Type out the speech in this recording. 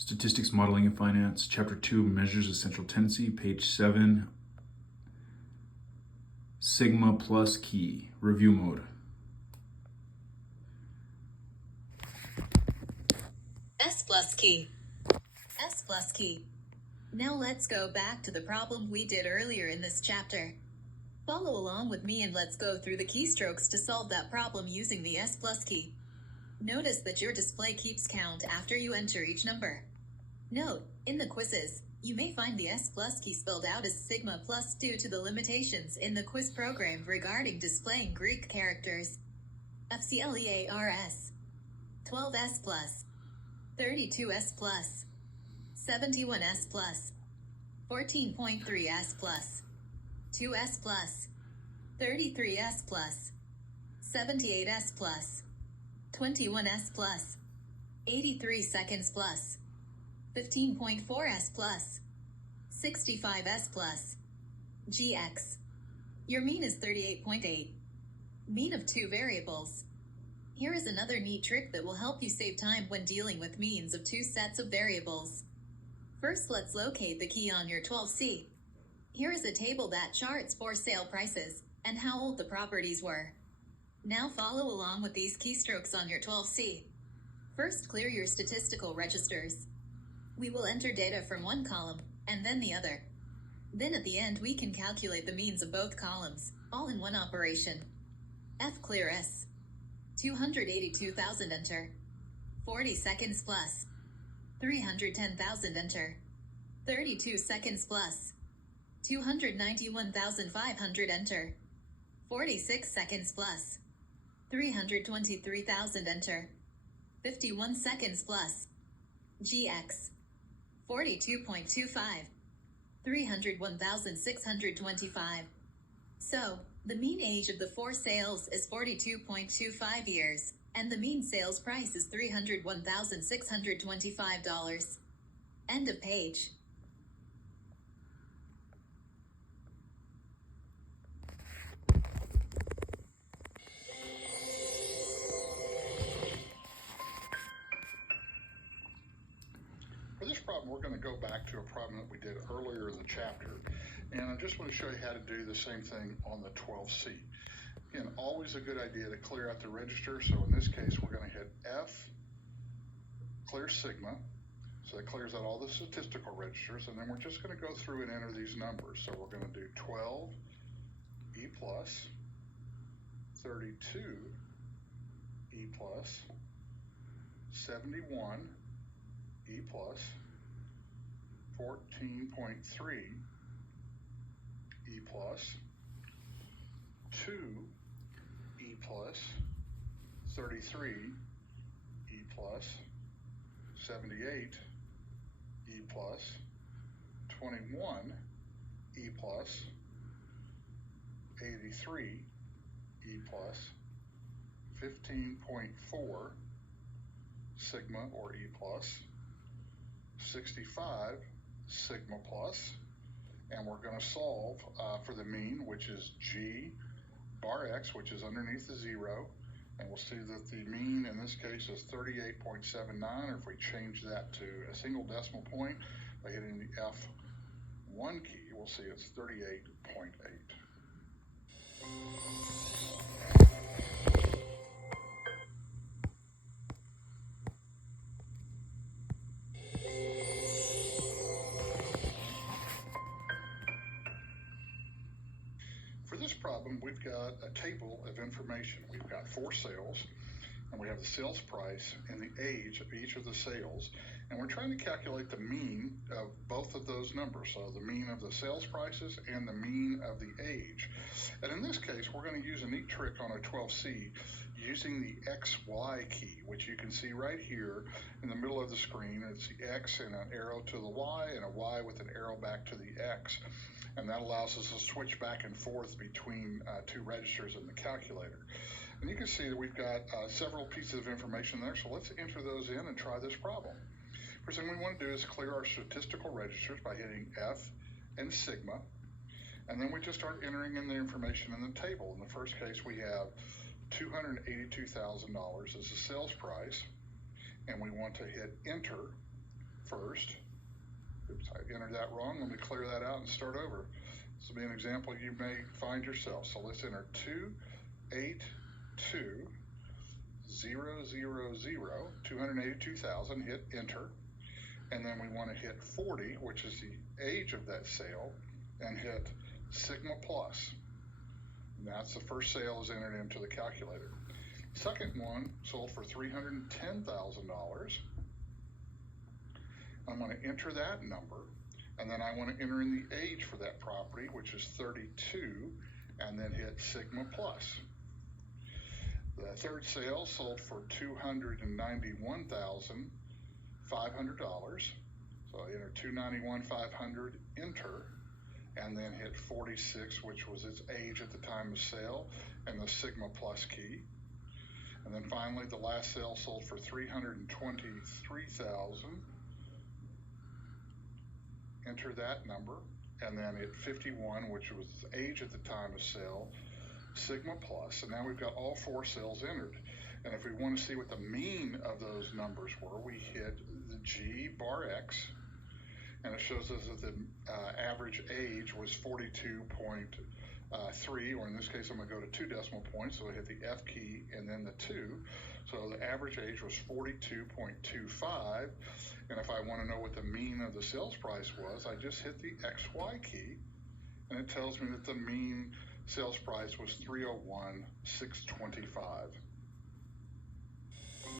Statistics, Modeling, and Finance, Chapter 2, Measures of Central Tendency, page 7, Sigma plus Key, Review Mode. S plus key. S plus key. Now let's go back to the problem we did earlier in this chapter. Follow along with me and let's go through the keystrokes to solve that problem using the S plus key. Notice that your display keeps count after you enter each number. Note, in the quizzes, you may find the S plus key spelled out as sigma plus due to the limitations in the quiz program regarding displaying Greek characters. FCLEARS 12S plus 32S plus 71S plus 14.3S plus 2S plus 33S plus 78S plus 21S plus 83 seconds plus 15.4S plus 65S plus GX. Your mean is 38.8. Mean of two variables. Here is another neat trick that will help you save time when dealing with means of two sets of variables. First, let's locate the key on your 12C. Here is a table that charts for sale prices and how old the properties were. Now follow along with these keystrokes on your 12C. First, clear your statistical registers. We will enter data from one column and then the other. Then at the end we can calculate the means of both columns, all in one operation. F clear S. 282,000 enter. 40 seconds plus. 310,000 enter. 32 seconds plus. 291,500 enter. 46 seconds plus. 323,000 enter. 51 seconds plus. GX 42.25. 301,625. So, the mean age of the four sales is 42.25 years, and the mean sales price is $301,625. End of page. For this problem, we're going to go back to a problem that we did earlier in the chapter, and I just want to show you how to do the same thing on the 12C. Again, always a good idea to clear out the register, so in this case, we're going to hit F, clear sigma, so that clears out all the statistical registers, and then we're just going to go through and enter these numbers. So we're going to do 12 E plus, 32 E plus, 71 E plus, 14.3 E plus, 2 E plus, 33 E plus, 78 E plus, 21 E plus, 83 E plus, 15.4 sigma or E plus, 65 sigma plus, and we're going to solve for the mean, which is G bar X, which is underneath the zero, and we'll see that the mean in this case is 38.79, or if we change that to a single decimal point by hitting the F1 key, we'll see it's 38.8. For this problem, we've got a table of information. We've got four sales, and we have the sales price and the age of each of the sales, and we're trying to calculate the mean of both of those numbers, so the mean of the sales prices and the mean of the age. And in this case, we're going to use a neat trick on our 12C using the XY key, which you can see right here in the middle of the screen. It's the X and an arrow to the Y and a Y with an arrow back to the X. And that allows us to switch back and forth between two registers in the calculator. And you can see that we've got several pieces of information there, so let's enter those in and try this problem. First thing we want to do is clear our statistical registers by hitting F and sigma, and then we just start entering in the information in the table. In the first case, we have $282,000 as the sales price, and we want to hit enter first. Oops, I entered that wrong. Let me clear that out and start over. This will be an example you may find yourself. So let's enter 282,000, 282,000, hit enter. And then we want to hit 40, which is the age of that sale, and hit sigma plus. And that's the first sale is entered into the calculator. Second one sold for $310,000. I'm going to enter that number, and then I want to enter in the age for that property, which is 32, and then hit sigma plus. The third sale sold for $291,500. So I enter $291,500, enter, and then hit 46, which was its age at the time of sale, and the sigma plus key. And then finally, the last sale sold for $323,000. Enter that number, and then hit 51, which was its age at the time of sale, sigma plus. And now we've got all four sales entered. And if we want to see what the mean of those numbers were, we hit the G bar X, and it shows us that the average age was 42.3, or in this case, I'm going to go to 2 decimal points, so I hit the F key and then the 2. So the average age was 42.25, and if I want to know what the mean of the sales price was, I just hit the XY key, and it tells me that the mean sales price was $301,625.